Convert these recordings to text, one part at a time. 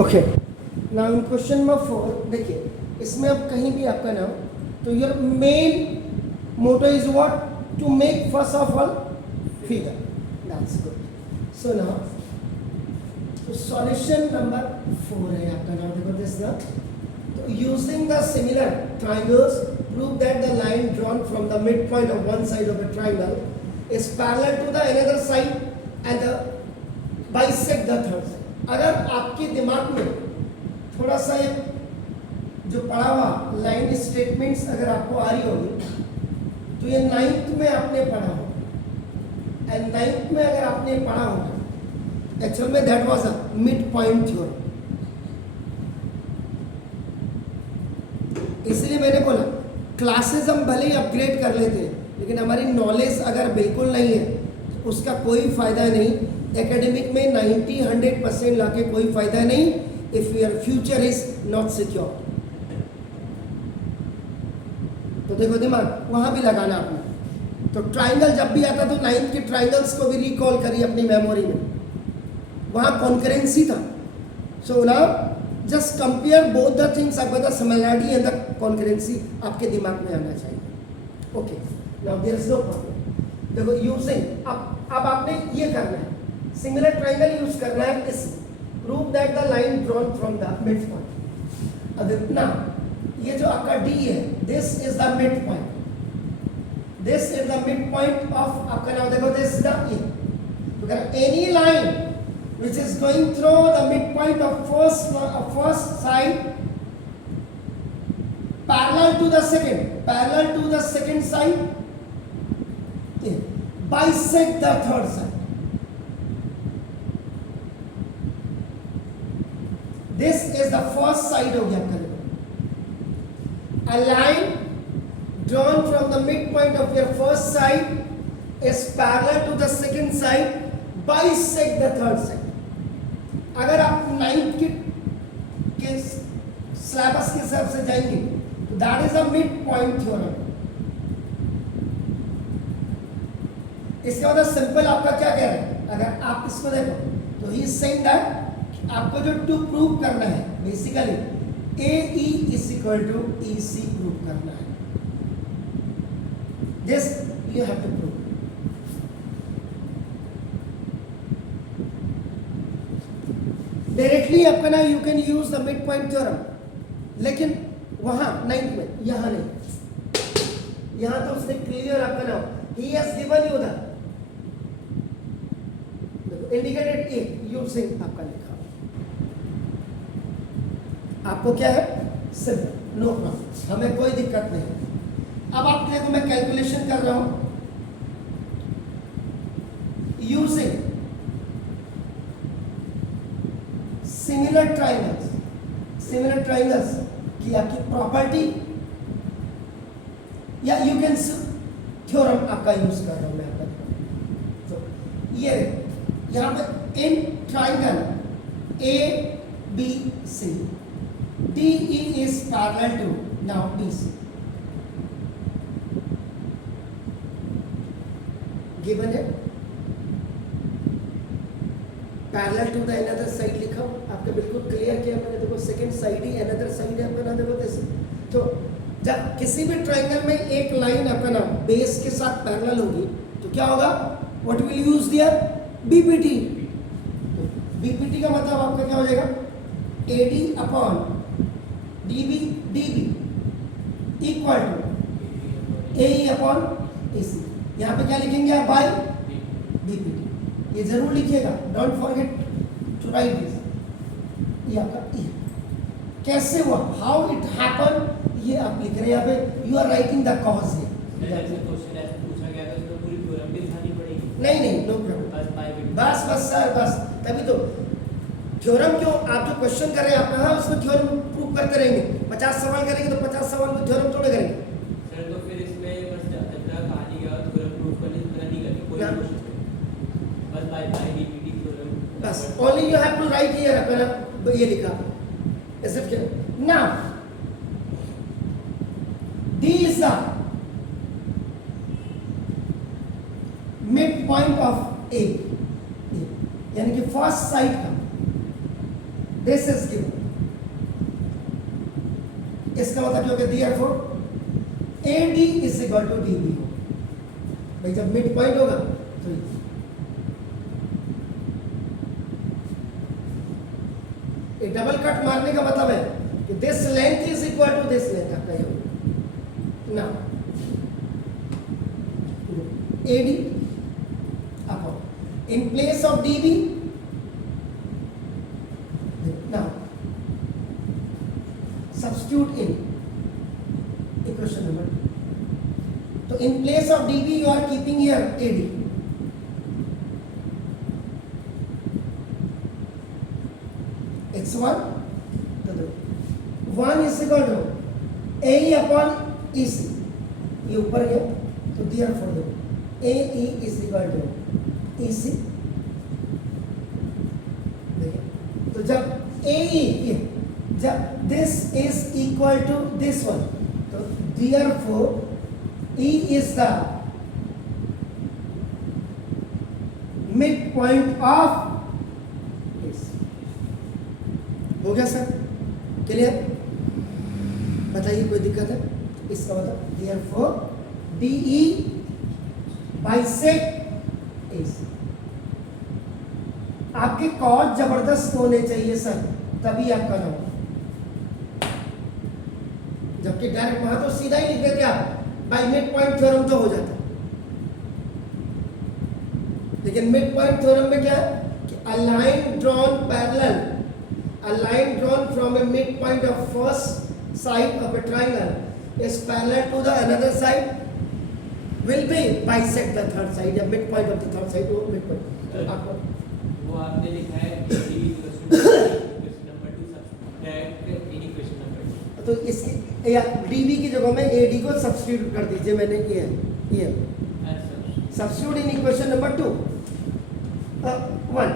Okay, now question number 4 देखिए, इसमें अब कहीं भी आपका नाम, तो your main motto is what, to make first of all figure, that's good. So now तो सॉल्यूशन नंबर 4 है आपका नाम, देखो दिस ना, तो using the similar triangles prove that the line drawn from the mid point of one side of the triangle is parallel to the another side and the bisect the third side. अगर आपके दिमाग में थोड़ा सा एक जो पढ़ा हुआ लाइन स्टेटमेंट्स अगर आपको आ रही होगी, तो ये 9th में आपने पढ़ा होगा, एंड 9th में अगर आपने पढ़ा होगा, एक्चुअल में that was a mid point theorem. इसलिए मैंने बोला क्लासेस हम भले ही अपग्रेड कर लेते हैं, लेकिन हमारी नॉलेज अगर बिल्कुल नहीं है तो उसका कोई फायदा नहीं. एकेडमिक में 90-100% लाके कोई फायदा नहीं if your future is not secure. तो देखो दिमाग वहां भी लगाना आपने. तो ट्राइंगल जब भी आता तो 9th के ट्राइंगल्स को भी रिकॉल करिए अपनी मेमोरी में, वहां कॉन्करेंसी था. So now just compare both the things, आपको the similarity and the concurrency आपके दिमाग में आना चाहिए. Okay, now there is no problem. देखो यूजिंग अब आपने ये करना है, सिमिलर ट्राइंगल यूज करना है. इस prove that the line drawn from the mid point. अब इतना ये जो आपका डी है, this is the mid point, this is the mid point of आपका नाम, देखो दिस इज द ए. तो अगर any line which is going through the midpoint of first side parallel to the second side, bisect the third side. This is the first side हो गया आपका. A line drawn from the midpoint of your first side is parallel to the second side, bisect the third side. अगर आप 9th के syllabus के हिसाब से जाएंगे तो that is a mid point theorem. इसके बाद सिंपल आपका क्या कह रहा है, अगर आप इसको देखो तो ही इज सेइंग दैट आपको जो टू प्रूव करना है basically AE is equal to EC prove करना है. This you have to prove. Directly आपका ना you can use the mid point theorem, लेकिन वहां 9th में, यहां नहीं. यहां तो उसने क्लियर आपका ना he has given you the indicated A using आपका लिखा. आपको क्या है सिंपल, नो प्रॉब्लम, हमें कोई दिक्कत नहीं. अब आप देखो मैं कैलकुलेशन कर रहा हूं यूजिंग सिमिलर ट्राइंगल्स की आपकी प्रॉपर्टी, या यू कैन थ्योरम आपका यूज कर रहा हूं मैं आपका. तो ये यहां पे in triangle ABC DE is parallel to now BC given है. Parallel to the another side लिखा आपने बिल्कुल क्लियर किया मैंने. देखो सेकंड साइड ही अनदर साइड है अपना, देखो कैसे. तो जब किसी भी ट्रायंगल में एक लाइन अपना बेस के साथ पैरेलल होगी तो क्या होगा, what will use there BPT. BPT का मतलब आपका क्या हो जाएगा, AD upon DB equal to AE upon AC. यहाँ पे क्या लिखेंगे आप, बाय BPT. ये जरूर लिखिएगा, don't forget to write this. ये आपका E कैसे हुआ, हाउ इट हैपन, ये आप लिख रहे हैं यहाँ पे, you are writing the cause है. नहीं नो प्रॉब्लम, बस सर बस. तभी तो थ्योरम क्यों आप जो क्वेश्चन कर रहे हैं आप, हाँ उसमें थ्योरम प्रूव करते रहेंगे. 50 सवाल करेंगे तो 50 सवाल में थ्योरम थोड़े करेंगे सर. तो फिर इसमें बस कहानी का थ्योरम प्रूव करने नहीं करनी कोई कोशिश नहीं, बस बाय BPT थ्योरम बस. Only you have to write here अपना ये लिखा ऐसे क्या. Now D is the mid point of a, यानी कि फर्स्ट साइड का दिस इज गिवन, इसका मतलब क्या हो गया, therefore AD is equal to DB हो। भाई जब मिड पॉइंट होगा तो ये डबल कट मारने का मतलब है कि this length is equal to this length, आपका ये होगा ना, AD upon in place of DB now substitute in equation number 2. So in place of DB you are keeping here AD. X1 1 is equal to AE upon EC, ये ऊपर गया तो therefore AE is equal to EC। देखिए तो जब AE जब this is equal to this one तो therefore E is the midpoint of this। हो गया सर, क्लियर? बताइए कोई दिक्कत है? इसका मतलब therefore DE bisect AC। आपके कॉर्ड जबरदस्त होने चाहिए सर, तभी आपका नाम, जबकि डायरेक्ट वहां तो सीधा ही लिख देते आप, बाय मिड पॉइंट थ्योरम तो हो जाता, लेकिन मिड पॉइंट थ्योरम में क्या है कि a line drawn parallel, a line drawn from a mid point of first side of a triangle is parallel to the another side will be bisect the third side, या mid point of the third side वो mid point आपको वो आपने लिखा है question number 2 subtract any question number 2। तो इसकी या DB की जगह में AD को सब्स्टिट्यूट कर दीजिए, मैंने ये सब्स्टिट्यूट इन इक्वेशन नंबर 2 1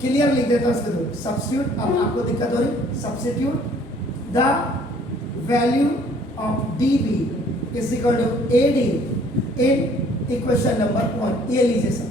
क्लियर लिख देता हूँ इसके दो सब्स्टिट्यूट। अब आपको दिक्कत हो रही, substitute the value of DB is equal to AD in equation number 1, ये लीजिए सब।